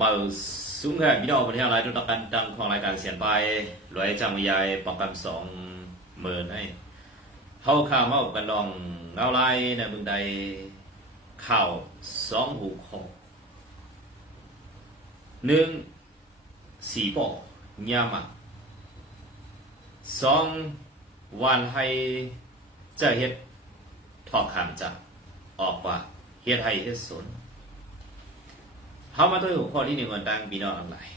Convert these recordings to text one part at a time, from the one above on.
มาสูงแค่พี่น้องประเทศอะไรทุกท่านดังของรายการเสียนไปรวยจังวิยายปอกกันสองหมื่นให้เข้าข่าวมาอบกันลองเงาไล่ในเมืองใดข่าวสองหูคอหนึ่งสีปอยามาสองวันให้เจะเฮ็ดทอขามจะออกว่าเฮ็ดให้เฮ็ดสน เข้ามาด้วยหัวข้อที่หนึ่งก่อนดังพี่น้องทั้งหลาย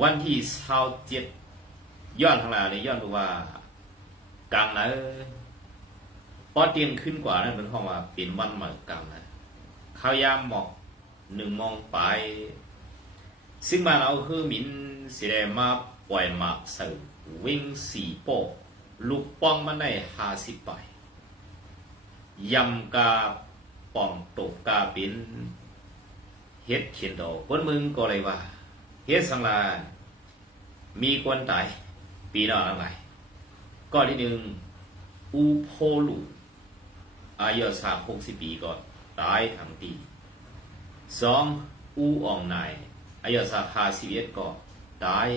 วันที่เช้าเจ็ดย้อนทั้งหลายเลยย้อนดูว่ากลางนะพอเตียงขึ้นกว่านั้นเป็นห้องว่าเป็นวันใหม่กลางนะข้าวยามหมอกหนึ่งมองไป ซึ่งมาเอาคือมินสีแดงมาปล่อยหมากใส่วิ่งสี่โป๊ะลูกป้องมันได้ห้าสิบใบยำกา ป่องตกกาป็นเฮ็ดเขียนดอกคนมึงก็เลยว่าเฮ็ดสังลามีคนตายปีนอกอะไรก็ที่หนึ่งอูโพลูอายุสามหกสิบปีก็ตายทั้งปีสองอูอ่องนายอายุสามห้าสิบเอ็ดก็ตาย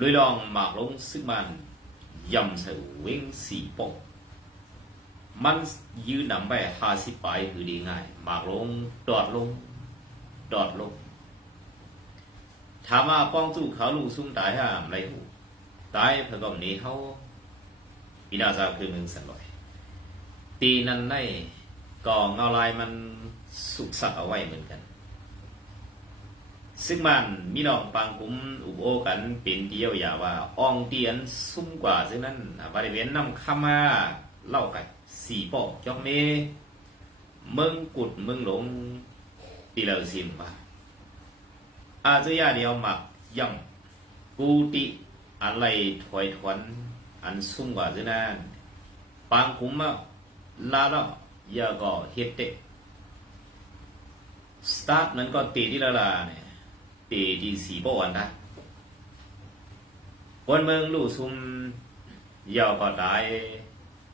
ลุยลองหมากลงซึ่งมันยำใส่เว้งสี่ปก มันยืนนำไปห้าสิบไปคือดีง่ายหมากลง ดอดลง ดอดลง ถามว่าป้องสู้เขาลูกซุ่มตายห้ามไรหูตายเพื่อก็หนีเขาปีนาซาคือมึงสันลอย ตีนั้นได้ก่อเงาลายมันสุกสักเอาไว้เหมือนกัน ซึ่งมันมีน้องปางกุ้มอุบโอกันเป็นเดียวอย่าว่าอองเตียนซุ่มกว่าซึ่งนั้นบริเวณน้ำข้ามาเล่าไก่ สีปอกจอกเมเมืองกุดเมืองหลงตีเหลาซิมว่าอาจจะยาเดียวหมักย่ำกูติอะไรถอยถวนอันซุ่มกว่าซึ่งนั้นปางกุ้มอะลาแล้วยาก็เฮ็ดเตะสตาร์ทนั้นก็ตีที่ละลาเนี่ยตีที่สีปอนนะคนเมืองลู่ซุ่มยาวก็ตาย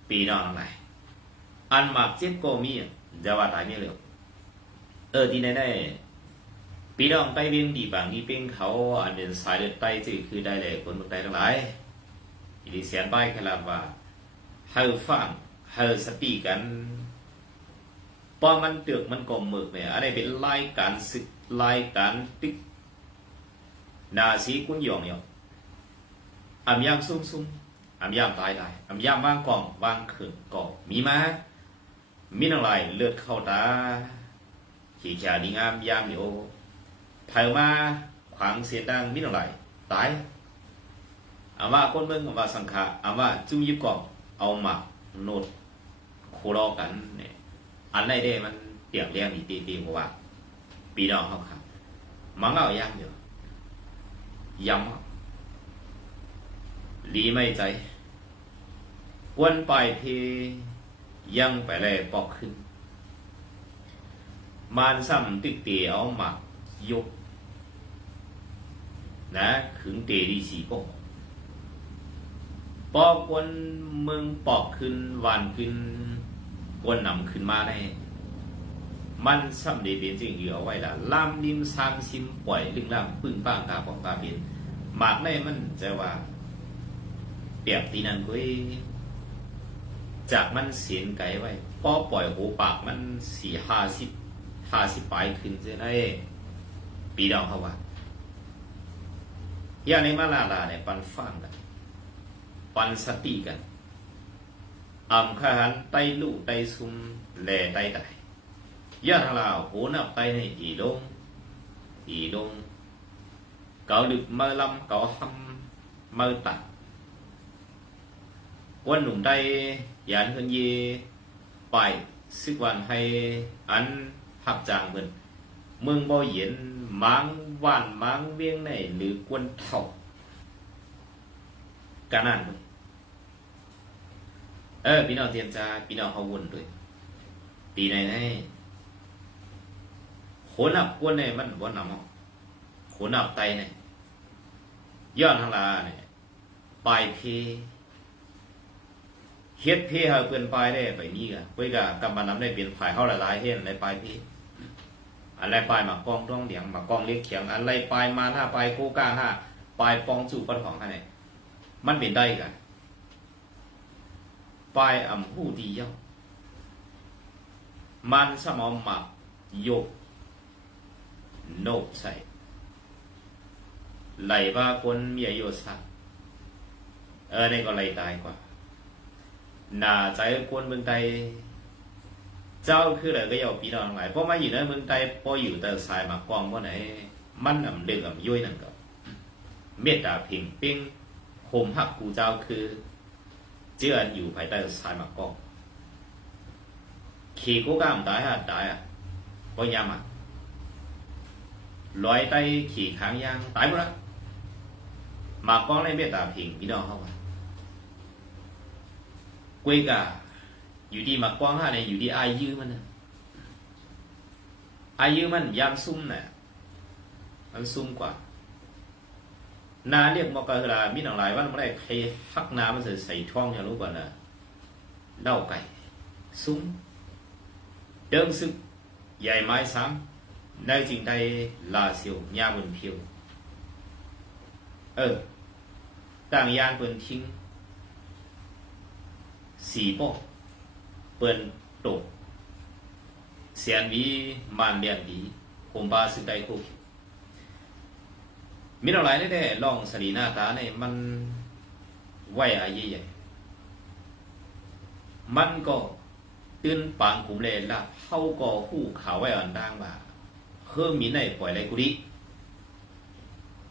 ปีนอนอะไร อันหมากเจ็บก็มีจะว่าตายไม่เร็วเออที่ไหนได้ปีน้องไต้เวียงดีบางนี่เป็นเขาอันเป็นสายเลือดไตที่คือได้เลยคนเมืองไต้ทั้งหลายอีดีเสียนไปแค่ละว่าเฮาฟังเฮาสติกันพอมันเตือกมันกลมหมึกเนี่ยอะไรเป็นรายการศึกรายการติ๊กนาสีกุนหยองหยองอำยามซุ่มซุ่มอำยามตายตายอำยามว่างกล่องว่างเขื่อนก่อมีมา มีอะไรเลือดเข้าตา ขี่ขาดีงามยามโยเผามาขวางเสียงดังมีอะไรตายอาว่าคนเมืองอาว่าสังขะอาว่าจุ้ยยิบกองเอามาโนดโครอกันเนี่ยอันไหนได้มันเปียกเลี้ยงอีตีตีกว่า ปีน้องเขาครับมังเอาย่างอยู่ย้ำลีไม่ใจ กวนไปพี ยังไปเลยปอกขึ้น มานซ้ำตึกเตียวหมักยก นะขึงเตดีสีปกปอกวนมึงปอกขึ้นวานขึ้นกวนนำขึ้นมาได้มันซ้ำเดเป็นจริงอยู่เอาไว้ละล่ามนิมซางซิมปล่อยลึงล่ามปึ้งป้างกาปองกาเป็นหมากในมันจะว่าเปรียบตีนันก็ จากมันเสียนไกไว้พอปล่อยหูปากมันสี่ห้าสิบห้าสิบปลายขึ้นจะได้ปีดาวเขาว่าอย่างในมาลาลาเนี่ยปันฟังกัน ปันสติกันอ่ำขหันไตลู่ไตซุมแลไตไตย่าทลาวโหนับไตในอีดงอีด ยันเพิ่นยีไปสิบวันให้อันหักจางเพิ่นเมืองบ่อเย็นมังว่านมังเวียงในหรือกวนเถ่ากานั่นเพิ่เออพี่น้องเตียนจาพี่น้องเฮาวุนด้วยปีไหนไหนโขนับกวนในมันบ่นำเฮาโขนับไตในย้อนทางลาเนี่ยปลายเพ เฮ็ดเพ่เฮาเปิ้นปลายได้ไปนี่กะเว้ยกะกำมานำได้เปลี่ยนภายเฮาหลายๆเฮ็ดในปลายเพอะไรปลายหมากองต้องเหลียงหมากองเลี้ยงเขียงอะไรปลายมาหน้าปลายกู้ก้าห้าปลายปองจู่ปันของอะไรมันเป็นได้กันปลายอ่ำหูดีเย้ามันสมองหมักโยกโนกใส่ไหลว่าคนเมียโยสักเออในก็ไหลตายกว่า นาใจคนเมืองไทยเจ้าคืออะไรก็อย่าปีน้องหลายเพราะมาอยู่ในเมืองไทยพออยู่แต่สายมากองว่าไหน มันอ่ำเดือดอ่ำย่อยนั่นก็เมตตาเพียงปิ้งโฮมหักกูเจ้าคือ เจืออยู่ภายใต้สายมากองขี่กูก้ามตายฮะตายอะพอยามอะลอยไตขี่ขางยางตายหมดละมากองในเมตตาเพียงพี่น้องเขาว่า กุยกาอยู่ดีมากว้างฮะเนี่ยอยู่ดีอายยื้อมันนะอายยื้อมันยามซุ่มน่ะมันซุ่มกว่านาเรียกมอกระลามีหนังลายวันไม่ได้ใครฮักน้ำมันใส่ใส่ช่องอย่างรู้ก่อนนะเล่าไก่ซุ้มเดิมซึกใหญ่ไม้ซ้ำในจริงได้ลาเซียวยาบนเพียวเออต่างยานเปินทิ้ง สีโปกเปิ้นตกเสียนวีมันเลียนดีผมบาสึกได้คุกมีอะไรได้ได้ลองสรีหน้าตาเนี่ยมันไหวอะไรใหญ่มันก็ตื่นปางกุมเลนละเขาก็หู้ข่าวไว้อันดังว่าเพิ่มมีในปล่อยไรกุดิ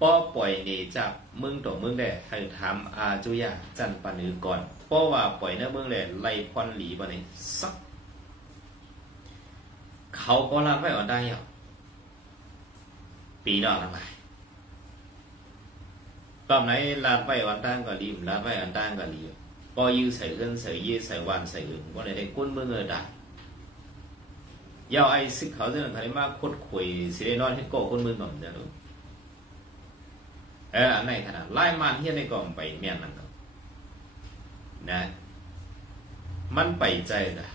ปอปล่อยเนจากมึงต่อมึงได้ให้ถามอาจุยาจันปานือก่อน เพราะว่าปล่อยเนื้อเบื้องแหล่ไล่พรหลีบ่นี่สัก เขาก็รับไว้อ่อนได้เหรอปีนอกละไปตอนไหนลาดไว้อ่อนตั้งก็ดีลาดไว้อ่อนตั้งก็ดีพอยื้อใส่เรื่องใส่เย่ใส่วันใส่อื่นก็เลยได้ก้นเมื่อเงยได้ยาวไอ้ซึกเขาเรื่องอะไรมากคดคุยสิได้นอนให้โก้ก้นมือหน่อมจะรู้เอออันไหนขนาดไล่มันเฮียในกองไปเมียนนั่น นะ มันไปใจนะ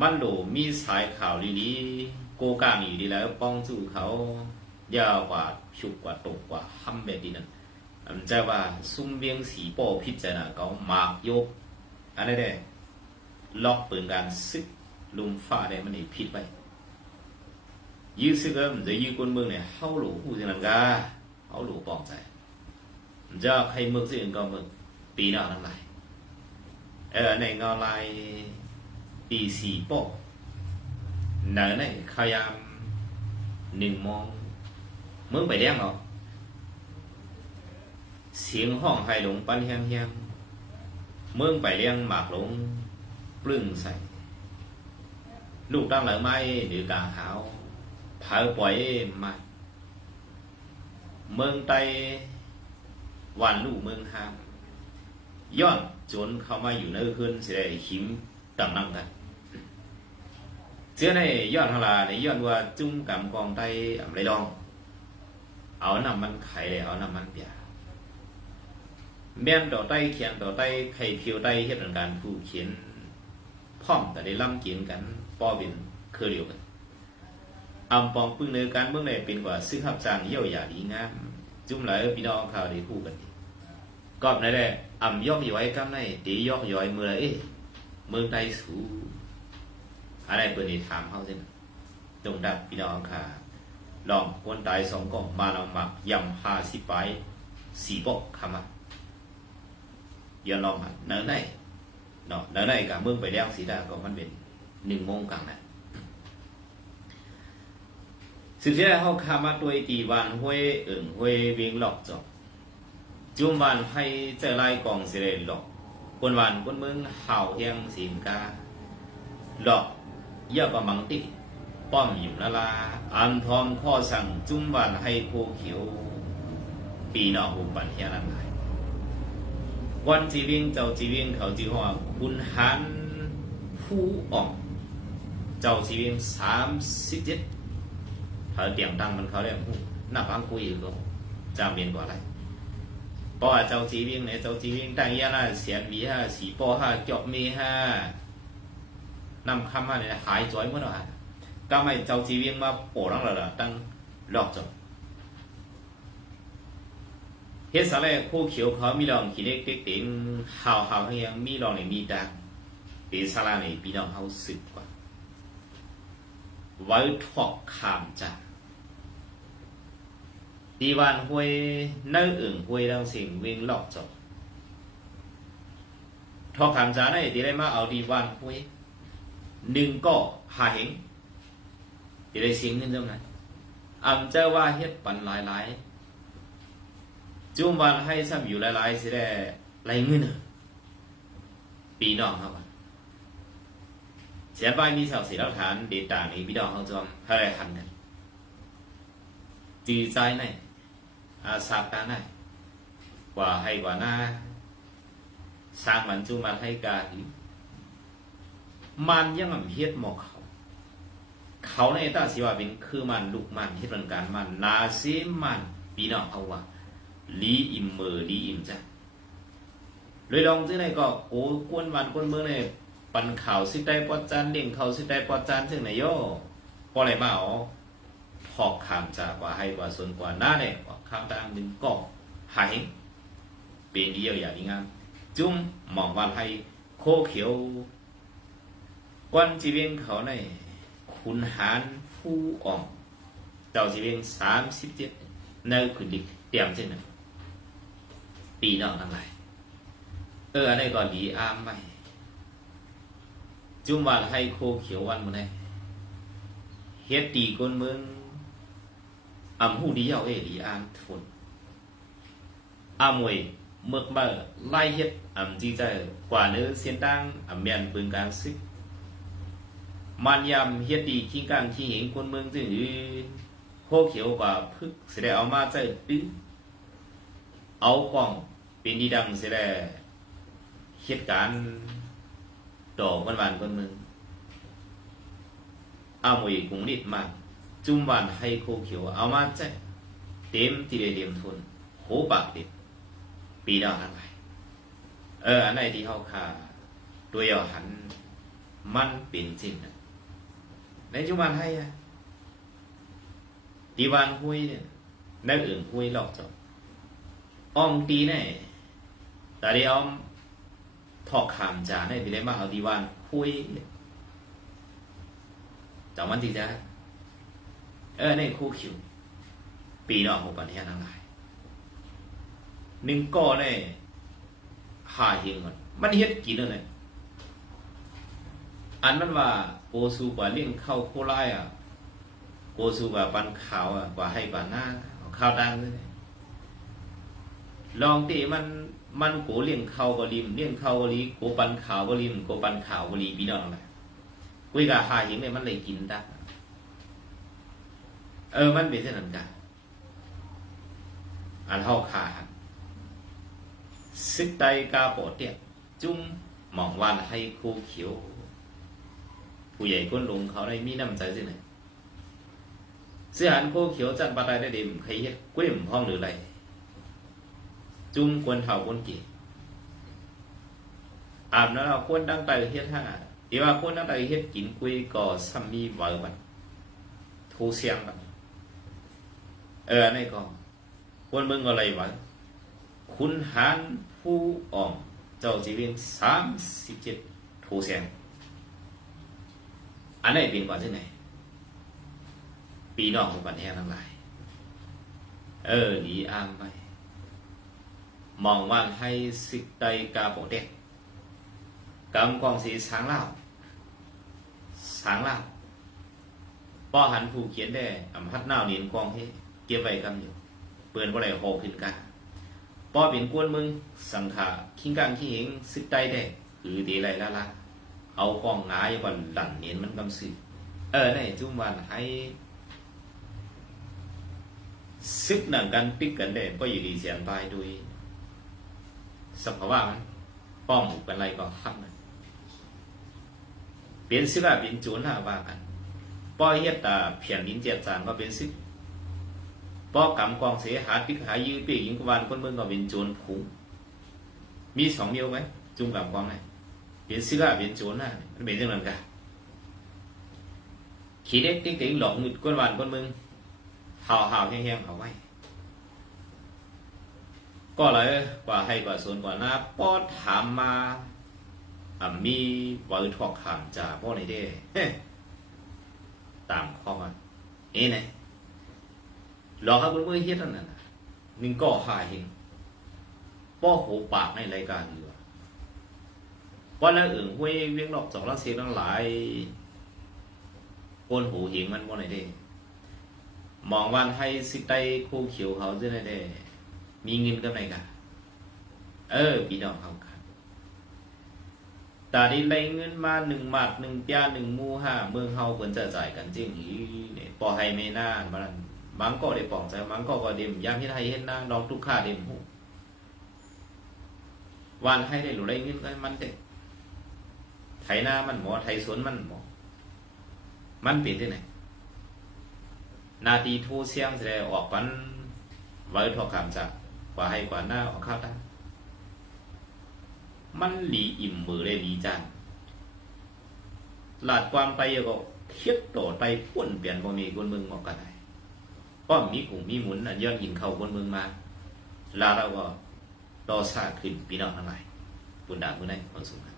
มันโดมีสายข่าวดีๆโกกางอยู่ดีแล้วป้องสู้เขายาวกว่าฉุกกว่าตกกว่าห้ำแบบนี้นั่นอันใจว่าซุ่มเวียงสีโปพิจารณาเขาหมากยกอันนี้ได้ล็อกปืนการซึกลุมฟ้าได้มันนี่ผิดไปยื้อซึกเอิมจะยื้อคนเมืองเนี่ยเข้าหลูหูจังนั้นกาเข้าหลูปองใจจะใครเมืองสิ่งก็เมือง ปีหน้าทั้งหลายเออในเงาลายปีสี่โปกเนือในขยามหนึ่งมองเมืองไปเลี้ยงเหรอเสียงห้องไห้หลงปันเฮียงเฮียงเมืองไปเลี้ยงหมากหลงปลื้งใส่ ลูกตั้งหลังไม้หรือกาหาวเผาปล่อยมาเมืองไตวันลูกเมืองหาม ย้อนจนเข้ามาอยู่ในคืนเสียหิมต่างนำกันเชื่อในย้อนทลาในย้อนว่าจุ้มกำกองไตอ่ำไรดอง เอาน้ำมันไข่เลยเอาน้ำมันเปียแม่นต่อไตเขียนต่อไตไข่เพียวไตเฮ็ดการผู้เขียนพร้อมแต่ได้ล่ำเขียนกันป้อเป็นคือเดียวกันอำปองปึ้งเนื้อการเมื่อไหร่เป็นกว่าซึ่งหับจางเยี่ยวหยาดีงามจุ่มหลายพี่น้องข่าวได้คู่กันกอบไหนได้ อำยอกย้อยกำในตียอกย้อยเมื่อเอ๊ะเมืองไทยสูอะไรเปิดในถามเขาสิจงดับพี่น้องค่ะลองคนตายสองกองมาเราหมักยำพาสิไปสีบอกคำอะอย่าลองอะเนื้อในเนาะเนื้อในกับเมืองไปแล้วสีดาก็มันเป็นหนึ่งโมงกลางนะ จุ่มวันให้เจอลากองเสด็จหลอกคนวันคนมึงเห่าเฮียงสีมกาหลอกเยอะกว่ามังติป้อมอยู่ละลาอันทอมข้อสั่งจุ่มวันให้ผู้เขียว ปีนอกอุปันเฮียนังไงวันจีวิ่งเจ้าจีวิ่งเขาจีหัวคุณหันผู้ออก เจ้าจีวิ่งสามสิบเจ็ดเขาเตียงดังมันเขาเรียกหน้าฟังคุยอยู่ก็จะเรียนกว่าอะไร xí bỏ ha chọc mì ha nằm khăm ha này hái chói mất rồi ก็ไม่เจ้าจีวียงมาโปรังละละตั้งหลอกจบเฮ็ดสาแลคู่เขียวเขามีลองขี้เล็กเต็กเต็งหาวหาวเฮียงมีลองในมีดังเป็นสาราในพี่น้องเฮาสึกกว่าไว้ถอกขามจ้า ดีวันห้วยเนื้ออึ่งห้วยดังสิ่งเวงหลอกจบทอกขามจ้าในดีได้มาเอาดีวันห้วยหนึ่งก็หาเห็นดีได้สียงเงินจังไหนอำเจ้าว่าเฮ็ดปันหลายๆจุ่มวันให้ซ้ำอยู่หลายๆสิได้ไรเงินปีน้องครับเสียไปมีสาวสีหลักฐานเดต่านี้พี่น้องเขาจอมให้ไรหันกันจีใจไหนอา สาบกันไหนกว่าให้กว่าหน้าสร้างมันจุ่มมันให้กาหิมันยังอ่ำเฮ็ดหมอกเขา เขาในตาสิว่าเป็นคือมันลูกมันเฮ็ดมันการมันนาเซมันพี่น้องเขาว่าลีอิมเมอร์ลีอิมจ้ะเลยลองที่ไหนก็โอ้กวนวันกวนเมืองเนี่ยปันข่าวสิได้ปอดจานเด้งข่าวสิได้ปอดจานถึงไหนโย่พออะไรมาอ๋อ พอกขามจากว่าให้ว่าส่วนกว่าหน้าเนี่ยว่าข้ามตางหนึ่งก็หายเป็นเดียวอย่างนี้งามจุ้มมองวันให้โคเขียวกวนจีเวงเขาในคุณหารผู้อ่องเจ้าจีเวงสามสิบเจ็ดในพื้นที่เตรียมเช่นนั้นปีน้องทั้งหลายเอออันนี้ก็ดีอามไปจุ่มวันให้โคเขียววันมื้อนี้เฮ็ดดีคนเมือง อำหูดีเอาเอดีอามทุนอามวเมือกมาไล่เฮ็ดอำจีใจกว่าเนื้อเสียนดังอำเมียนปืนกลางซึกมันยำเฮ็ดดีขี้กลางขี้เหงคนเมืองจึงอือโคเขียวกว่าพึกสิได้เอามาใจตื้อเอากล้องเป็นดีดังเสียแล้วเหตุการดอกวันวันคนหนึ่งอาหมวยกุงนิดมา จุ่มวันให้โคเขียวเอามาแจ้เต็มที่ได้เต็มทุนโหปากเด็ดปีดาวทั้งหลายเอออันไหนที่เขาขาตัวยอหันมันเป็นจริงนะในจุ่มวันให้อะดีวันหุยเนี่ยนักอื่นหุยหลอกจบ ông tí này tại đây ông thọ khảm trả này thì lấy mà ở đi van khui chẳng vấn gì ra ở đây khu khỉu ปีดอกหกปันเทียทั้งหลายหนึ่งก้อเนี่ยหาเฮงก่อนมันเฮ็ดกินอะไรอันมันว่าโกสูกว่าเลี้ยงเข้าโคไลอะโกสูกว่าปันขาวอะกว่าให้กว่าหน้าข้าวดังเลยลองตีมันมันโกเลี้ยงเขาก็ริมเลี้ยงเขาก็ลีโกปันขาวก็ริมโกปันขาวก็ลีพี่น้องแหละกุยกะหาหิงเนี่ยมันเลยกินได้ เออมันเป็นเช่นนั้นกันอันเฮาขาหันซึกไตกาโปดเนี่ยจุ้มมองวันให้ครูเขียว ผู้ใหญ่ก้นลุงเขาได้มีน้ำใจสิไหนเสียหันครูเขียวจัดบัดได้เด่มใครเฮ็ดกุ้ยมห้องหรือไรจุ่มควนเท่าควนกี่อาบน้ำเราควรตั้งใจเฮ็ดห้าที่ว่าควรตั้งใจเฮ็ดกินกุ้ยก่อซ้ำมีเวอร์มันทูเสียงมัน เออในก็ควรมึงอะไรวะคุณหานผู้อ่อง เจ้าจีเวียนสามสิบเจ็ดทูเสียงอันไหนเป็นก่อนที่ไหน ปีนอกของประเทศทั้งหลาย เออหลีอามไป มองว่าให้สิกไตกาโปเด็กกำกองสีสางเล่าสางเล่าป้อหันผู้เขียนได้อำพัดหน้าเนียนกองให้ ก็บไว้กำอยู่เปือนว่าไรโหขึ้นกันป้อเป็นกวนมึง สังขาคิงกังขี้เหงสิกไตได้หรือตีไรละละเอากองงายวันหลันเนียนมันกำสิเออในจุ่มวันให้ sức nàng กันปิกกันได้ก็อยู่ดีเสียงไปด้วยสภาวะมันป้อมกันอะไรก็ทับมันเปลี่ยน sức อะเปลี่ยนโจรหาว่ากันป้อเฮ็ดตาเพียงลิ้นเจ็ดจานก็เป็น sức ป้อกำกองเสียหาปิกหายื้อปีกยิงกวานคนเมืองก็เป็นโจรผูมีสองเดียวไหมจุ่มกำกองไหนเปลี่ยน sức อเปลี่ยนโจรหามันเป็นเรื่องนั้นกันขี้เด็กติ๊งติ๊งหลอกหงุดก้นวานก้นมึงหาวหาวแห้งๆเอาไว้ ก็เลยกว่าให้กว่าส่วนกว่าหน้าป้อถามมาอะมีวอร์ทอกขามจ่าป้อไหนเด้ตามข้อมาเอ้ไหน หลอกให้คุณมือเฮ็ดนั่นน่ะหนึ่งก็หาเห็นป้อโหปากในรายการอยู่ว่าแล้วเอื่นห้วยเวียงหลอกสองลังเสียงทั้งหลายคนหูเหิงมันบ่ไหนเด้มองวันให้สิได้คู่เขียวเขาจะไหนเด้มีเงินกับไหนกันเออพี่น้องเขากันตาดีไล่เงินมาหนึ่งหมัดหนึ่งปียหนึ่งมูห้าเมืองเฮาควรจะจ่ายกันจริงอีเนี่ยปอให้ไม่นานมัน มังก็ได้ป่องใจมังก็ก็เดมยามที่ไทยเห็นนางดอกทุกข้าเดมหูวันให้ได้หรือได้เงินก็มันเด็ไถนามันหมอไถสวนมันหมอมันเป็นที่ไหนนาทีโทเสียงแสดงออกปันไว้ทอคำจะกกว่าให้กว่าหน้าออกข้าวได้มันหลีอิ่มมือเลยหลีจานหลาดความไปก็เคียดโดดไปป่วนเปลี่ยนบ่มีคนมืองมอกกันไป้อมมีกลุ่มมีหมุนอันย้อนหินเข้าบนเมืองมาลาเราก็รอซาขึ้นพี่น้องทั้งหลายปุ่นดามือในความสุข